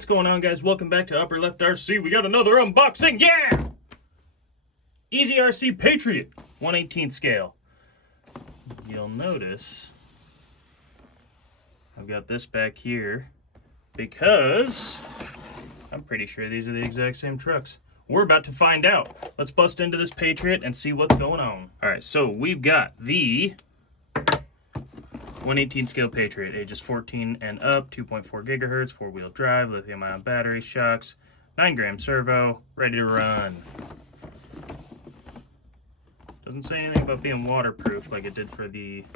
What's going on, guys? Welcome back to Upper Left RC. We got another unboxing, yeah! Eazy RC Patriot, 1/18 scale. You'll notice I've got this back here because I'm pretty sure these are the exact same trucks. We're about to find out. Let's bust into this Patriot and see what's going on. All right, so we've got the 1/18 scale Patriot, ages 14 and up, 2.4 gigahertz, 4-wheel drive, lithium-ion battery, shocks, 9-gram servo, ready to run. Doesn't say anything about being waterproof like it did for the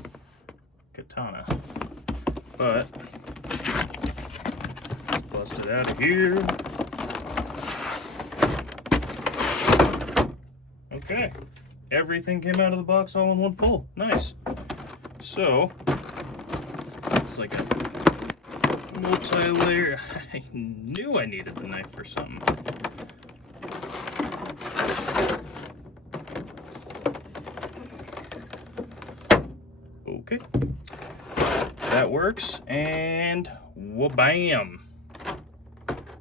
Katana, but let's bust it out of here. Okay, everything came out of the box all in one pull. Nice. So it's like a multi-layer. I knew I needed the knife for something. Okay, that works, and wha-bam!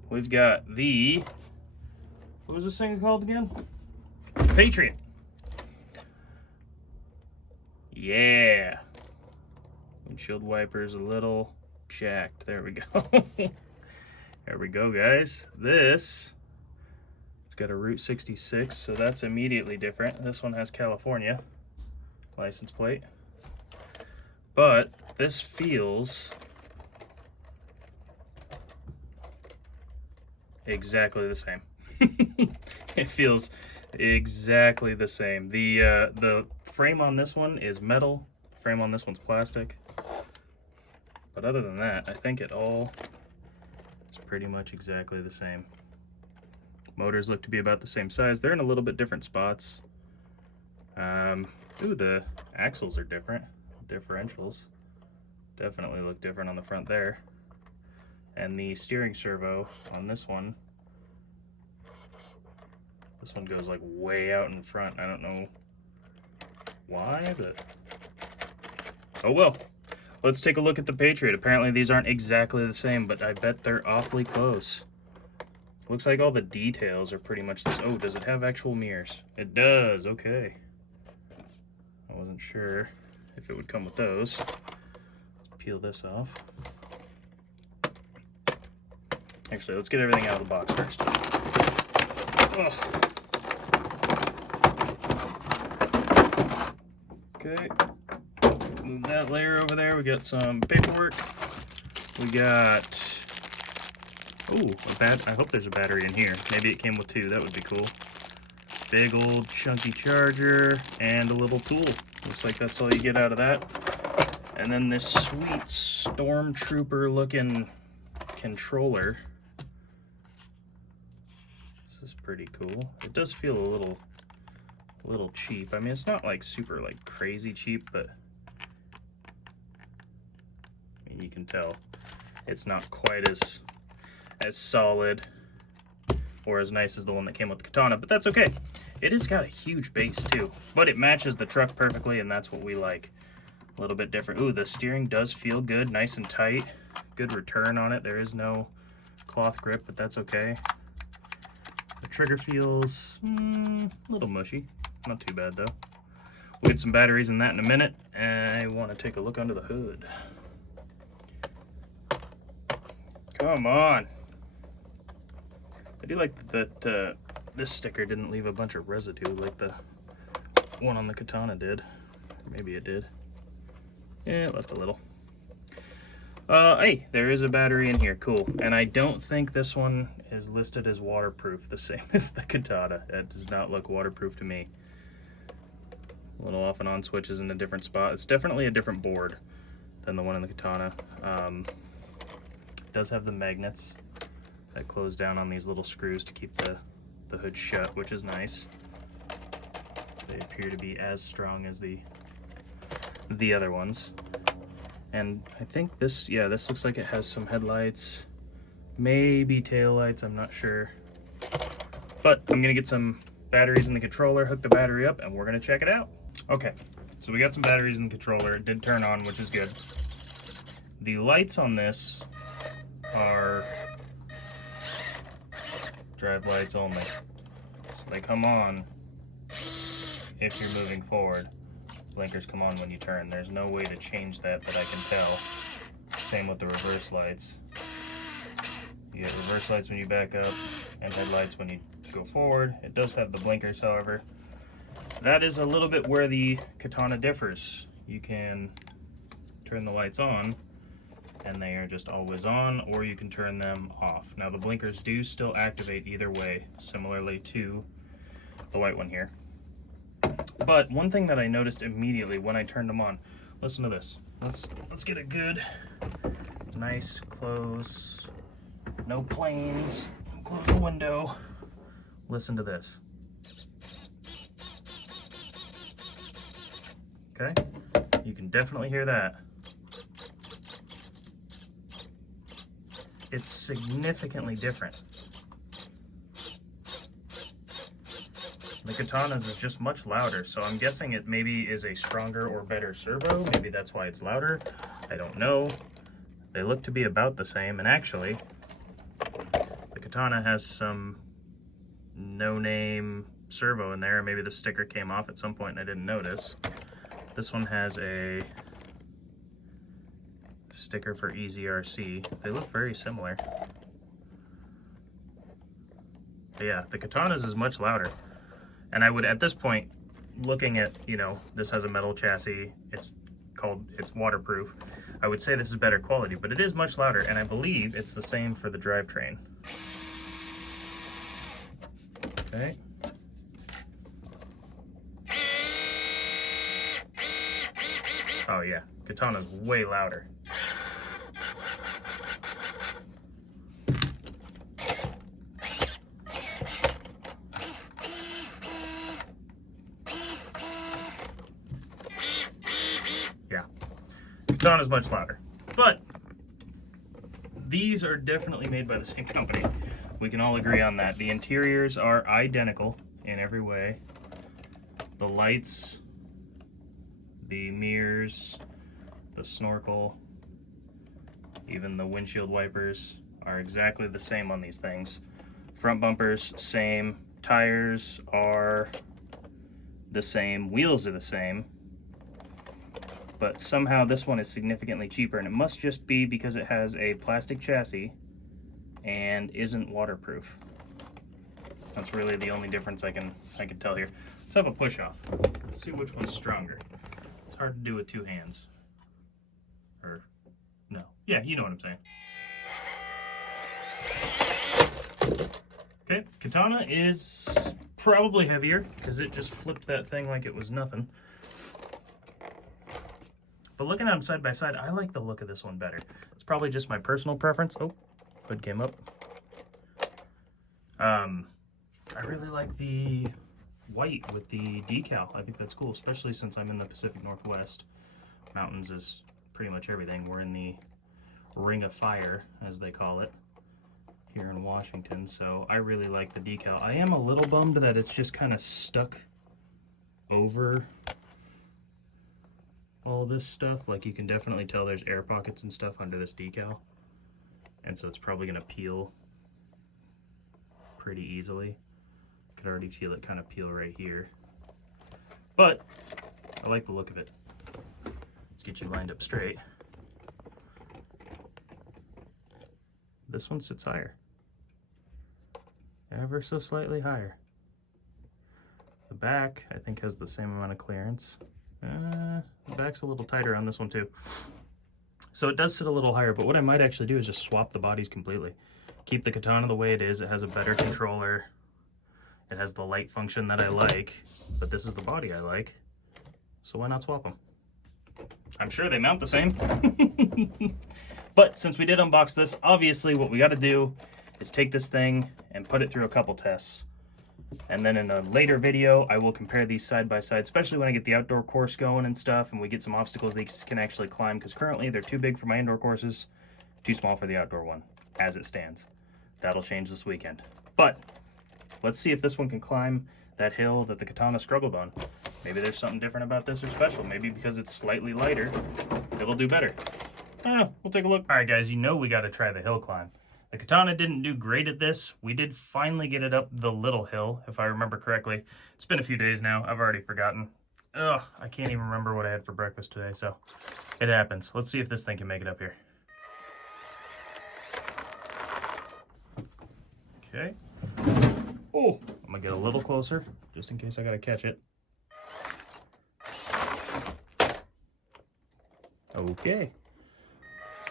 We've got the, what was this thing called again? Patriot. Yeah. Windshield wipers a little jacked. There we go. There we go, guys. This, it's got a Route 66, so that's immediately different. This one has California license plate. But this feels exactly the same. It feels exactly the same. The frame on this one is metal. Frame on this one's plastic. But other than that, I think it all is pretty much exactly the same. Motors look to be about the same size. They're in a little bit different spots. Ooh, the axles are different. Differentials definitely look different on the front there. And the steering servo on this one goes like way out in front. I don't know why, but oh well. Let's take a look at the Patriot. Apparently these aren't exactly the same, but I bet they're awfully close. Looks like all the details are pretty much this. Oh, does it have actual mirrors? It does. Okay, I wasn't sure if it would come with those. Let's peel this off. Actually, let's get everything out of the box first. Ugh. Okay, move that layer over there. We got some paperwork. We got, oh, I hope there's a battery in here. Maybe it came with two. That would be cool. Big old chunky charger and a little tool. Looks like that's all you get out of that. And then this sweet stormtrooper looking controller. This is pretty cool. It does feel a little cheap. I mean, it's not like super like crazy cheap, but I mean, you can tell it's not quite as solid or as nice as the one that came with the Katana, but that's okay. It has got a huge base too, but it matches the truck perfectly, and that's what we like. A little bit different. Ooh, the steering does feel good, nice and tight. Good return on it. There is no cloth grip, but that's okay. The trigger feels a little mushy. Not too bad though. We'll get some batteries in that in a minute. I want to take a look under the hood. Come on. I do like that this sticker didn't leave a bunch of residue like the one on the Katana did. Or maybe it did. Yeah, it left a little. Hey, there is a battery in here. Cool. And I don't think this one is listed as waterproof, the same as the Katana. It does not look waterproof to me. Little off and on switches in a different spot. It's definitely a different board than the one in the Katana. It does have the magnets that close down on these little screws to keep the hood shut, which is nice. They appear to be as strong as the other ones. And I think this, yeah, this looks like it has some headlights, maybe tail lights, I'm not sure. But I'm gonna get some batteries in the controller, hook the battery up, and we're gonna check it out. Okay, so we got some batteries in the controller. It did turn on, which is good. The lights on this are drive lights only. So they come on if you're moving forward. Blinkers come on when you turn. There's no way to change that I can tell. Same with the reverse lights. You get reverse lights when you back up and headlights when you go forward. It does have the blinkers, however. That is a little bit where the Katana differs. You can turn the lights on and they are just always on, or you can turn them off. Now the blinkers do still activate either way, similarly to the white one here. But one thing that I noticed immediately when I turned them on, listen to this. Let's get a good, nice close, no planes, close the window. Listen to this. Okay, you can definitely hear that. It's significantly different. The Katana's is just much louder, so I'm guessing it maybe is a stronger or better servo. Maybe that's why it's louder. I don't know. They look to be about the same, and actually, the Katana has some no-name servo in there. Maybe the sticker came off at some point and I didn't notice. This one has a sticker for EAZYRC. They look very similar. But yeah, the Katana's is much louder. And I would, at this point, looking at, you know, this has a metal chassis, it's waterproof. I would say this is better quality, but it is much louder, and I believe it's the same for the drivetrain. Okay. Oh yeah, Katana's way louder. Yeah, Katana's much louder, but these are definitely made by the same company. We can all agree on that. The interiors are identical in every way. The lights, the mirrors, the snorkel, even the windshield wipers are exactly the same on these things. Front bumpers, same. Tires are the same. Wheels are the same. But somehow this one is significantly cheaper, and it must just be because it has a plastic chassis and isn't waterproof. That's really the only difference I can tell here. Let's have a push off. Let's see which one's stronger. It's hard to do with two hands. Or no. Yeah, you know what I'm saying. Okay, Katana is probably heavier because it just flipped that thing like it was nothing. But looking at them side by side, I like the look of this one better. It's probably just my personal preference. Oh, hood came up. I really like the white with the decal. I think that's cool, especially since I'm in the Pacific Northwest. Mountains is pretty much everything. We're in the Ring of Fire, as they call it, here in Washington, so I really like the decal. I am a little bummed that it's just kind of stuck over all this stuff. Like, you can definitely tell there's air pockets and stuff under this decal, and so it's probably going to peel pretty easily. I could already feel it kind of peel right here, but I like the look of it. Let's get you lined up straight. This one sits higher, ever so slightly higher. The back, I think, has the same amount of clearance. The back's a little tighter on this one too. So it does sit a little higher, but what I might actually do is just swap the bodies completely. Keep the Katana the way it is. It has a better controller. It has the light function that I like, but this is the body I like. So why not swap them? I'm sure they mount the same. But since we did unbox this, obviously what we got to do is take this thing and put it through a couple tests. And then in a later video, I will compare these side by side, especially when I get the outdoor course going and stuff, and we get some obstacles these can actually climb, because currently they're too big for my indoor courses, too small for the outdoor one, as it stands. That'll change this weekend. But let's see if this one can climb that hill that the Katana struggled on. Maybe there's something different about this or special. Maybe because it's slightly lighter, it'll do better. I don't know. We'll take a look. All right, guys, you know we got to try the hill climb. The Katana didn't do great at this. We did finally get it up the little hill, if I remember correctly. It's been a few days now. I've already forgotten. Ugh, I can't even remember what I had for breakfast today, so it happens. Let's see if this thing can make it up here. Okay. Oh, I'm gonna get a little closer, just in case I gotta catch it. Okay.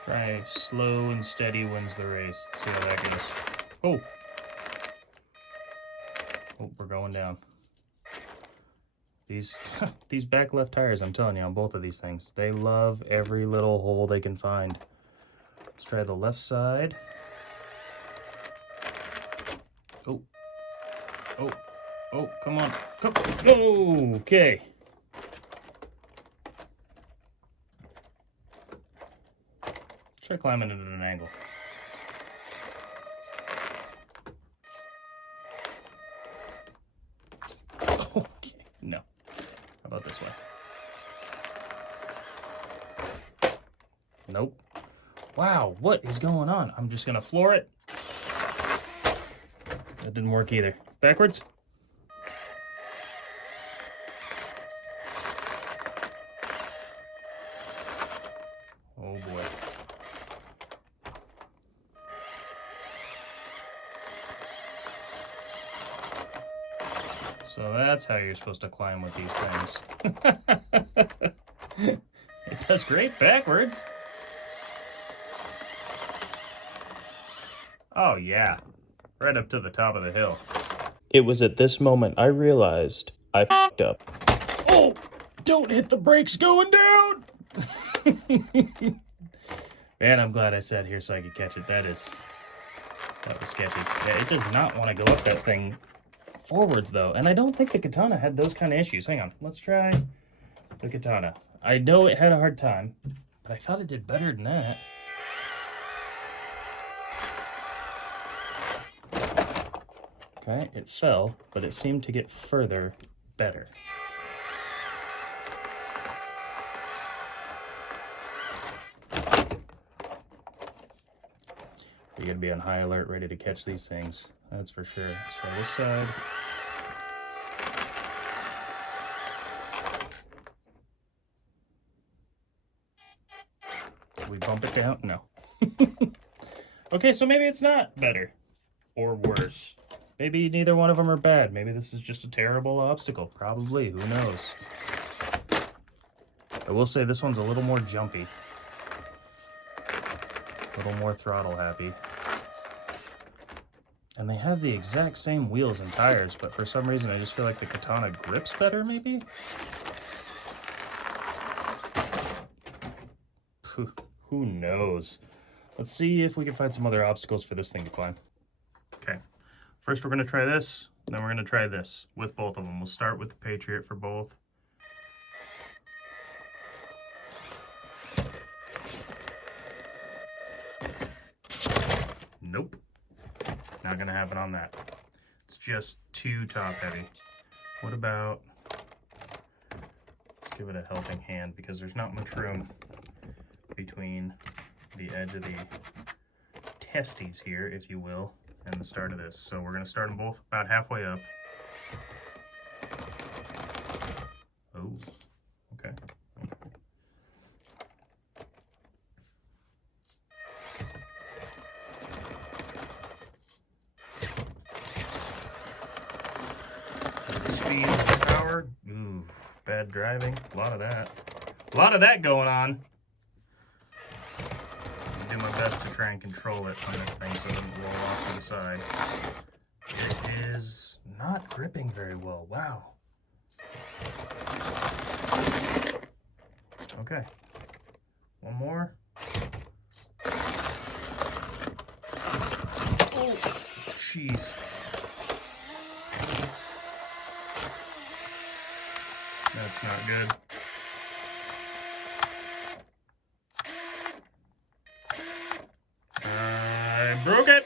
Try slow and steady wins the race. Let's see how that goes. Oh! Oh, we're going down. These back left tires, I'm telling you, on both of these things, they love every little hole they can find. Let's try the left side. Oh. Oh. Oh, come on. Come. Oh, okay. Try climbing it at an angle. Okay, no. How about this way? Nope. Wow, what is going on? I'm just gonna floor it. That didn't work either. Backwards? Oh boy. So that's how you're supposed to climb with these things. It does great backwards. Oh yeah, right up to the top of the hill. It was at this moment I realized I f***ed up. Oh, don't hit the brakes going down. Man, I'm glad I sat here so I could catch it. That was sketchy. Yeah, it does not want to go up that thing forwards though, and I don't think the Katana had those kind of issues. Hang on, let's try the Katana. I know it had a hard time, but I thought it did better than that. Okay, it fell, but it seemed to get further better. You gotta be on high alert, ready to catch these things. That's for sure. Let's try this side. Did we bump it down? No. Okay, so maybe it's not better or worse. Maybe neither one of them are bad. Maybe this is just a terrible obstacle. Probably, who knows? I will say this one's a little more jumpy. A little more throttle happy. And they have the exact same wheels and tires, but for some reason I just feel like the Katana grips better, maybe? Who knows? Let's see if we can find some other obstacles for this thing to climb. Okay, first we're going to try this, then we're going to try this with both of them. We'll start with the Patriot for both. Nope. Not gonna happen on that. It's just too top heavy. What about, let's give it a helping hand because there's not much room between the edge of the testes here, if you will, and the start of this. So we're gonna start them both about halfway up. Oh, okay. Speed, power, ooh, bad driving, a lot of that. A lot of that going on. I'll do my best to try and control it on this thing so it doesn't roll off to the side. It is not gripping very well, wow. Okay, one more. Oh, jeez. That's not good. I broke it.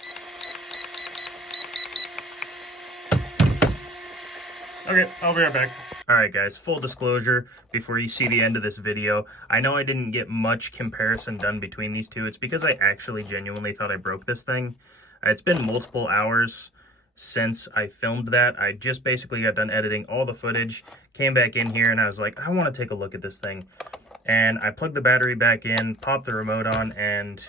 Okay, I'll be right back. Alright guys, full disclosure before you see the end of this video. I know I didn't get much comparison done between these two. It's because I actually genuinely thought I broke this thing. It's been multiple hours since I filmed that. I just basically got done editing all the footage, came back in here, and I was like, I want to take a look at this thing. And I plugged the battery back in, popped the remote on, and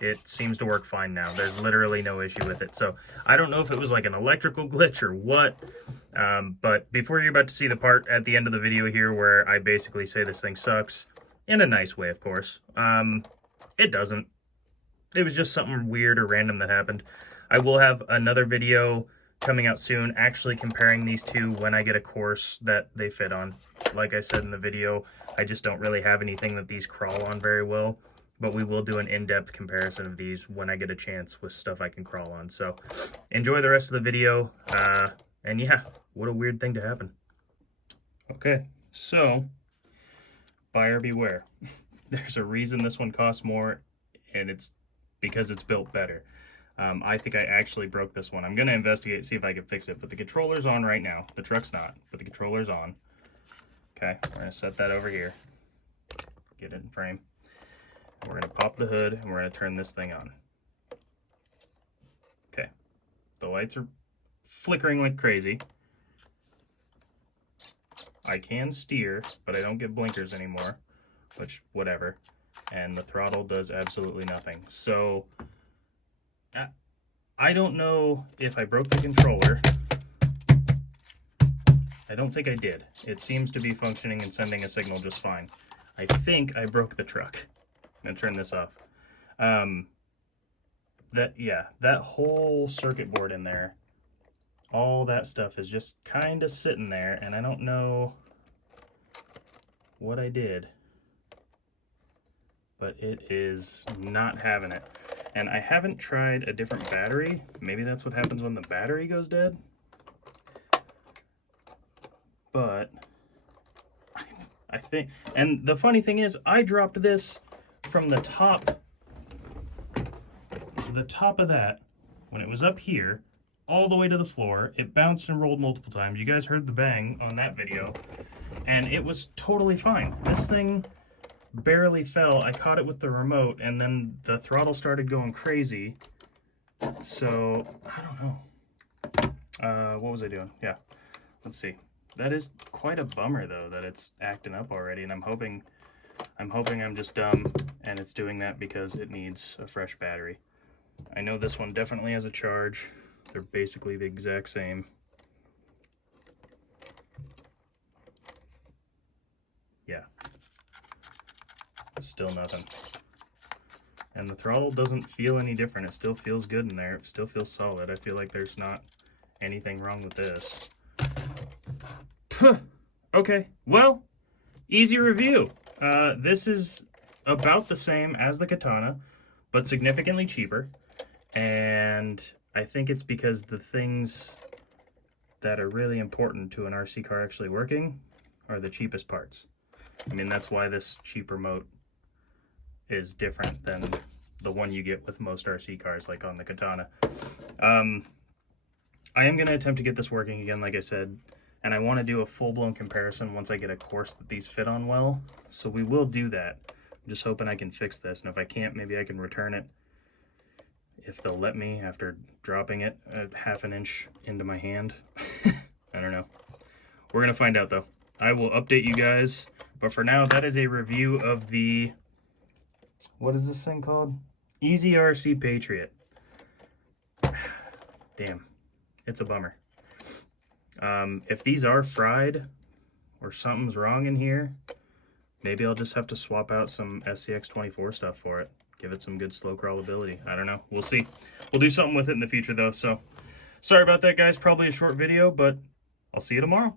it seems to work fine now. There's literally no issue with it. So I don't know if it was like an electrical glitch or what, but before you're about to see the part at the end of the video here where I basically say this thing sucks, in a nice way, of course, it doesn't. It was just something weird or random that happened. I will have another video coming out soon actually comparing these two when I get a course that they fit on. Like I said in the video, I just don't really have anything that these crawl on very well. But we will do an in-depth comparison of these when I get a chance with stuff I can crawl on. So enjoy the rest of the video. And yeah, what a weird thing to happen. Okay, so buyer beware. There's a reason this one costs more, and it's because it's built better. I think I actually broke this one. I'm going to investigate, see if I can fix it. But the controller's on right now. The truck's not, but the controller's on. Okay, we're going to set that over here. Get it in frame. We're going to pop the hood, and we're going to turn this thing on. Okay. The lights are flickering like crazy. I can steer, but I don't get blinkers anymore, which, whatever. And the throttle does absolutely nothing. So, I don't know if I broke the controller. I don't think I did. It seems to be functioning and sending a signal just fine. I think I broke the truck. I'm gonna turn this off. That whole circuit board in there, all that stuff is just kind of sitting there, and I don't know what I did, but it is not having it. And I haven't tried a different battery. Maybe that's what happens when the battery goes dead. But I think, and the funny thing is, I dropped this from the top of that, when it was up here, all the way to the floor. It bounced and rolled multiple times. You guys heard the bang on that video, and it was totally fine. This thing barely fell. I caught it with the remote, and then the throttle started going crazy. So, I don't know. What was I doing? Yeah, let's see. That is quite a bummer, though, that it's acting up already, and I'm hoping I'm just dumb and it's doing that because it needs a fresh battery. I know this one definitely has a charge. They're basically the exact same. Yeah. Still nothing. And the throttle doesn't feel any different. It still feels good in there. It still feels solid. I feel like there's not anything wrong with this. Okay, well, easy review. This is about the same as the Katana, but significantly cheaper. And I think it's because the things that are really important to an RC car actually working are the cheapest parts. I mean, that's why this cheap remote is different than the one you get with most RC cars, like on the Katana. I am going to attempt to get this working again, like I said, and I want to do a full-blown comparison once I get a course that these fit on well. So we will do that. I'm just hoping I can fix this, and if I can't, maybe I can return it, if they'll let me, after dropping it a half an inch into my hand. I don't know. We're going to find out, though. I will update you guys, but for now, that is a review of the, what is this thing called? Eazy RC Patriot. Damn, it's a bummer. If these are fried or something's wrong in here, maybe I'll just have to swap out some SCX24 stuff for it. Give it some good slow crawlability. I don't know. We'll see. We'll do something with it in the future, though. So sorry about that, guys. Probably a short video, but I'll see you tomorrow.